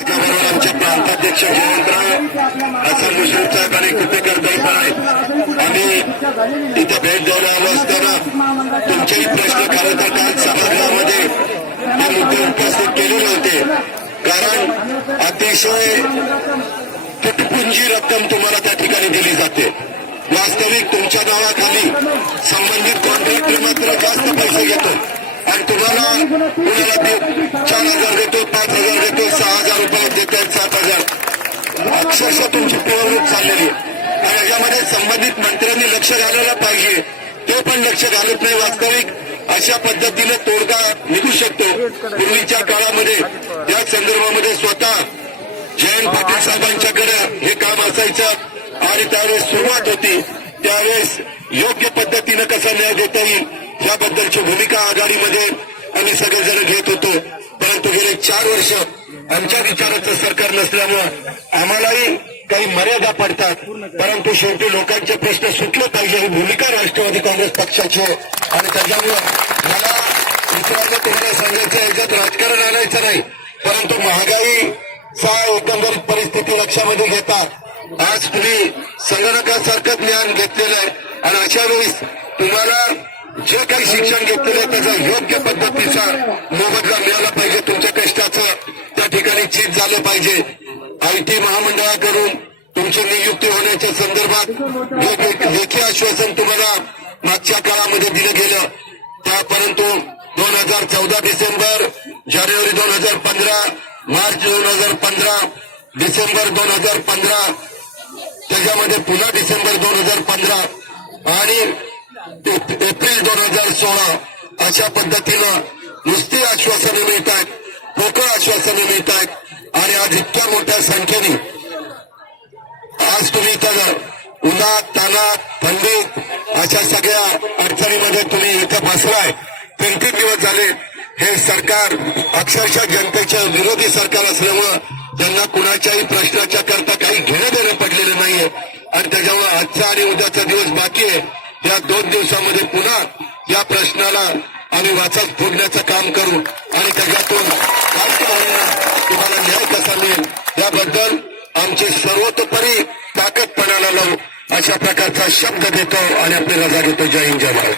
त्याच्याबरोबर आमचे प्रांताध्यक्ष जयंतराव हसन मुश्रीफ साहेब आणि कुपेकर साहेब आहेत आम्ही इथे भेट द्यायला आलो असताना तुमचेही प्रश्न खरं तर काल सभागृहामध्ये हे मुद्दे उपस्थित केलेले होते कारण अतिशय तुटपुंजी रक्कम तुम्हाला त्या ठिकाणी दिली जाते वास्तविक तुमच्या नावाखाली संबंधित कॉन्ट्रॅक्टर मात्र जास्त पैसे घेतो आणि तुम्हाला कुणाला चार हजार देतो पाच हजार देतो सहा हजार रुपये देतो सात हजार अक्षरशः तुमची पिळवणूक चाललेली आणि याच्यामध्ये संबंधित मंत्र्यांनी लक्ष घालायला पाहिजे. ते पण लक्ष घालत नाही वास्तविक अशा पद्धतीने तोडगा निघू शकतो. पूर्वीच्या काळामध्ये या संदर्भामध्ये स्वतः जयंत पाटील साहेबांच्याकडे हे काम असायचं आणि त्यावेळेस सुरुवात होती. त्यावेळेस योग्य पद्धतीनं कसा न्याय देता येईल? याबद्दलची भूमिका आघाडीमध्ये आम्ही सगळेजण घेत होतो. परंतु गेले चार वर्ष आमच्या विचाराचं सरकार नसल्यामुळं आम्हालाही काही मर्यादा पडतात. परंतु शेवटी लोकांचे प्रश्न सुटले पाहिजे ही भूमिका राष्ट्रवादी काँग्रेस पक्षाची आहे. आणि त्याच्यामुळं मला मित्रांनो तुम्हाला सांगायचं याच्यात राजकारण आणायचं नाही. परंतु महागाईचा एकंदरीत परिस्थिती लक्षामध्ये घेता आज तुम्ही संगणकासारखं ज्ञान घेतलेलं आहे. आणि अशा वेळेस तुम्हाला जे काही शिक्षण घेतलेलं आहे त्याचा योग्य पद्धतीचा मोबदला मिळाला पाहिजे. तुमच्या कष्टाचं त्या ठिकाणी चीज झालं पाहिजे. आयटी महामंडळाकडून तुमची नियुक्ती होण्याच्या संदर्भात योग्य लेखी आश्वासन तुम्हाला मागच्या काळामध्ये दिलं गेलं त्या परंतु दोन हजार चौदा डिसेंबर जानेवारी दोन हजार पंधरा मार्च दोन हजार पंधरा डिसेंबर दोन हजार पंधरा त्याच्यामध्ये पुन्हा डिसेंबर दोन हजार पंधरा. आणि एप्रिल दोन हजार सोळा अशा पद्धतीनं नुसती आश्वासनं मिळत आहेत पोकळ आश्वासनं मिळत आहेत आणि आज इतक्या मोठ्या संख्येने आज तुम्ही इथं उन्हात तानात थंडीत अशा सगळ्या अडचणीमध्ये तुम्ही इथं बसलाय. तीन तीन दिवस झाले. हे सरकार अक्षरशः जनतेच्या विरोधी सरकार असल्यामुळं त्यांना कुणाच्याही प्रश्नाच्या करता काही घेणं देणं पडलेलं नाहीये. आणि त्याच्यामुळे आजचा आणि उद्याचा दिवस बाकी आहे. या दोन दिवसामध्ये पुन्हा या प्रश्नाला आम्ही वाचा फोडण्याचं काम करू आणि त्याच्यातून तुम्हाला न्याय कसा मिळेल. याबद्दल आमची सर्वतोपरी ताकद पणाला लावू. अशा प्रकारचा शब्द देतो आणि आपली रजा घेतो. जय हिंद जय भारत.